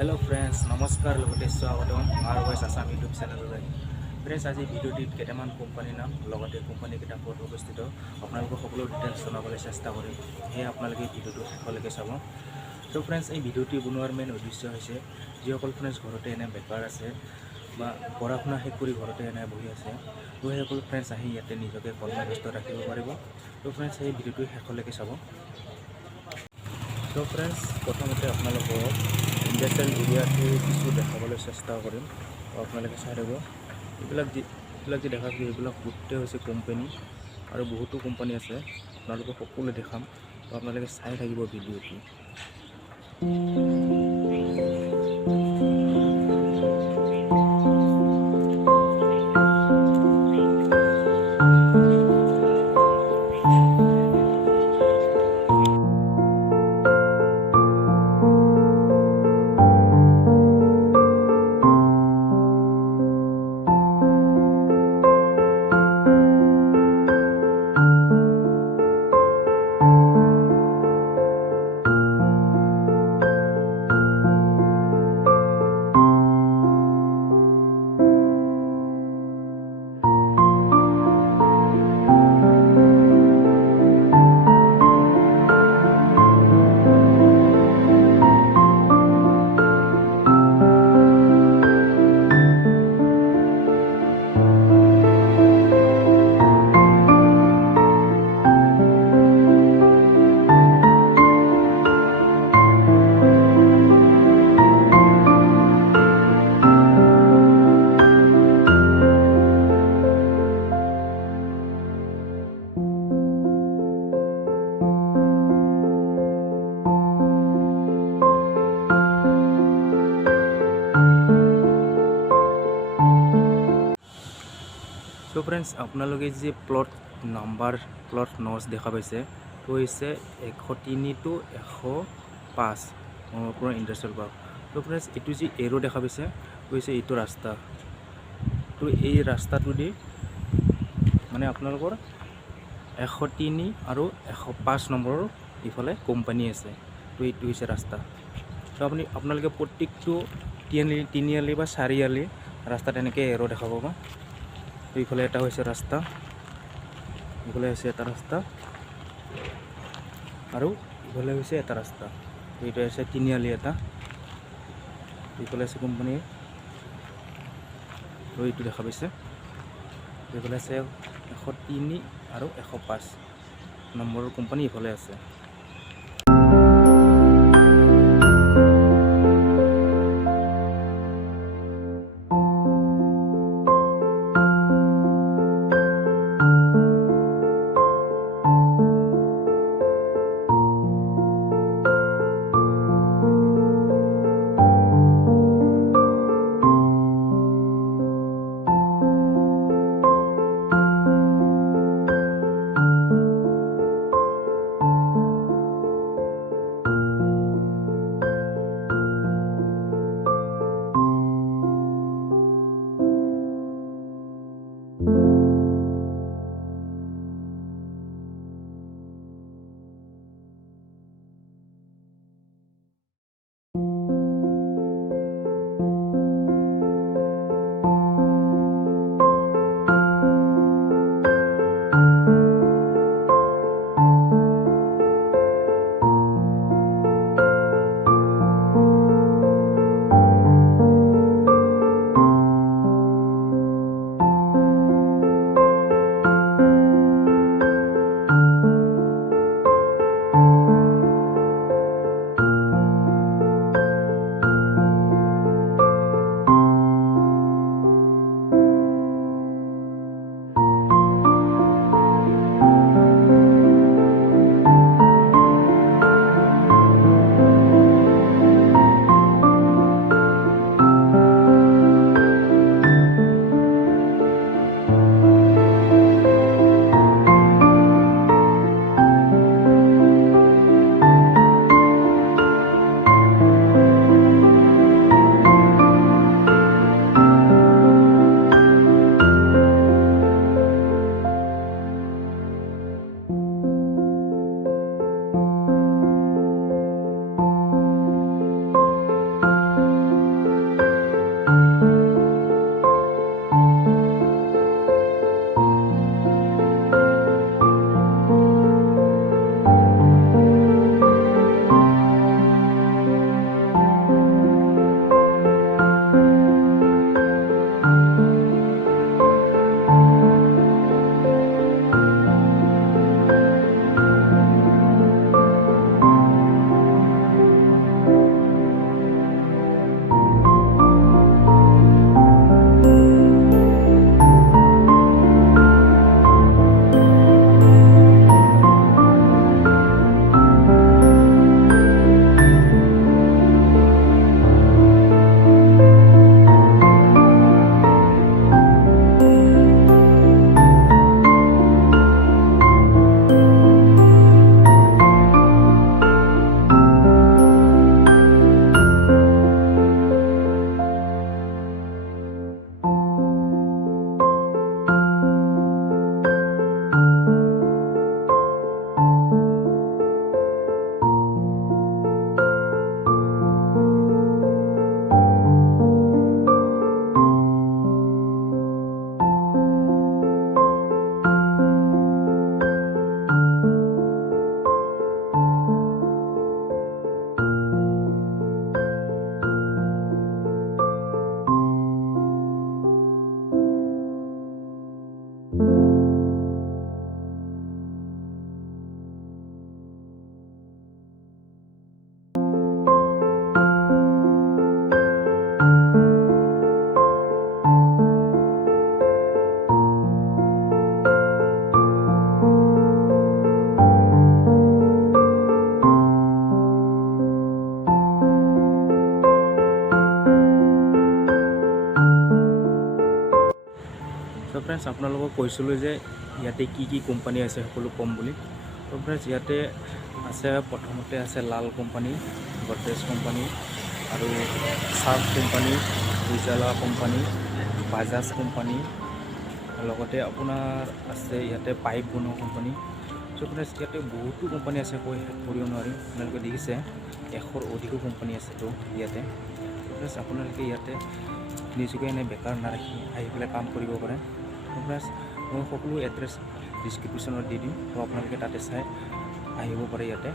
Hello friends नमस्कार लगते स्वागतम आर voice Assam YouTube channel friends आज भिडिओटित केटामान कोम्पानी नाम कोम्पानी केटा कत अवस्थित अपना सकल डिटेल्स जानबले चेष्टा करें ये अपना भिडिओ शेषলৈকে चाब तो फ्रेंड्स ये भिडिओटी बनवार मेन उद्देश्य जिसकल फ्रेंड्स घरते एने बेकार आछे पढ़ा शुना शेष कर घरते एने बहि आछे तो सकल फ्रेंड्स इते निजके कर्मव्यस्त राखिब पारिब तो फ्रेंड्स ये भिडिओटी शेषলৈके चाब तो फ्रेंड्स प्रथमते अपना इंडस्ट्रियल एरियाटे किस देखा चेष्टा करें तो अपना चाई थको ये देखा ये गोटे कोम्पानी और बहुतो कोम्पानी आसे अपना सकले देखाम तो अपना चाई थको भिडिओटी। तो फ्रेंड्स आपनालोके जी प्लट नम्बर प्लट नज देखा पाइसे तो इसे 103 to 105 ममपुर इंडस्ट्रियल पार्क। तो फ्रेंड्स ये जी एरो देखा पाइसे तो इसे ये रास्ता तो ये रास्ता दी माने आपनालोकर 103 और 105 नम्बर इफाले कोम्पानी आछे तो ये रास्ता तो अपनी आपनालोके प्रत्येकटो तिनिआली बा चारिआली रास्ता एनेके एरो देखा पाबा तो इफाले एटा होइसे रास्ता इफाले होइसे एटा रास्ता और इफाले होइसे एटा रास्ता तो ये होइसे तिनिआली एटा इफाले आछे कोम्पानी तो ये देखा पाइसे इफाले आछे 103 और 105 नम्बर कोम्पानी इफाले आछे। ফ্ৰেণ্ডছ আপোনালোকক কৈছিলোঁ যে ইয়াতে কি কোম্পানী আছে সকলো ক'ম বুলি। তো ফ্ৰেণ্ডছ ইয়াতে আছে, প্ৰথমতে আছে লাল কোম্পানী, গডৰেজ কোম্পানী, আৰু চাৰ্ফ কোম্পানী, উজালা কোম্পানী, বাজাজ কোম্পানী, লগতে আপোনাৰ আছে ইয়াতে পাইপ বনোৱা কোম্পানী। চ' ফ্ৰেণ্ডছ ইয়াতে বহুতো কোম্পানী আছে, কৈ শেষ কৰিব নোৱাৰিম। আপোনালোকে দেখিছে 100ৰ অধিকো কোম্পানী আছে তো ইয়াতে। ফ্ৰেণ্ডছ আপোনালোকে ইয়াতে নিজকে এনে বেকাৰ নাৰাখি আহি পেলাই কাম কৰিব পাৰে। ফ্ৰেণ্ডছ মই সকলো এড্ৰেছ ডিছক্ৰিপশ্যনত দি দিম, তো আপোনালোকে তাতে চাই আহিব পাৰে ইয়াতে।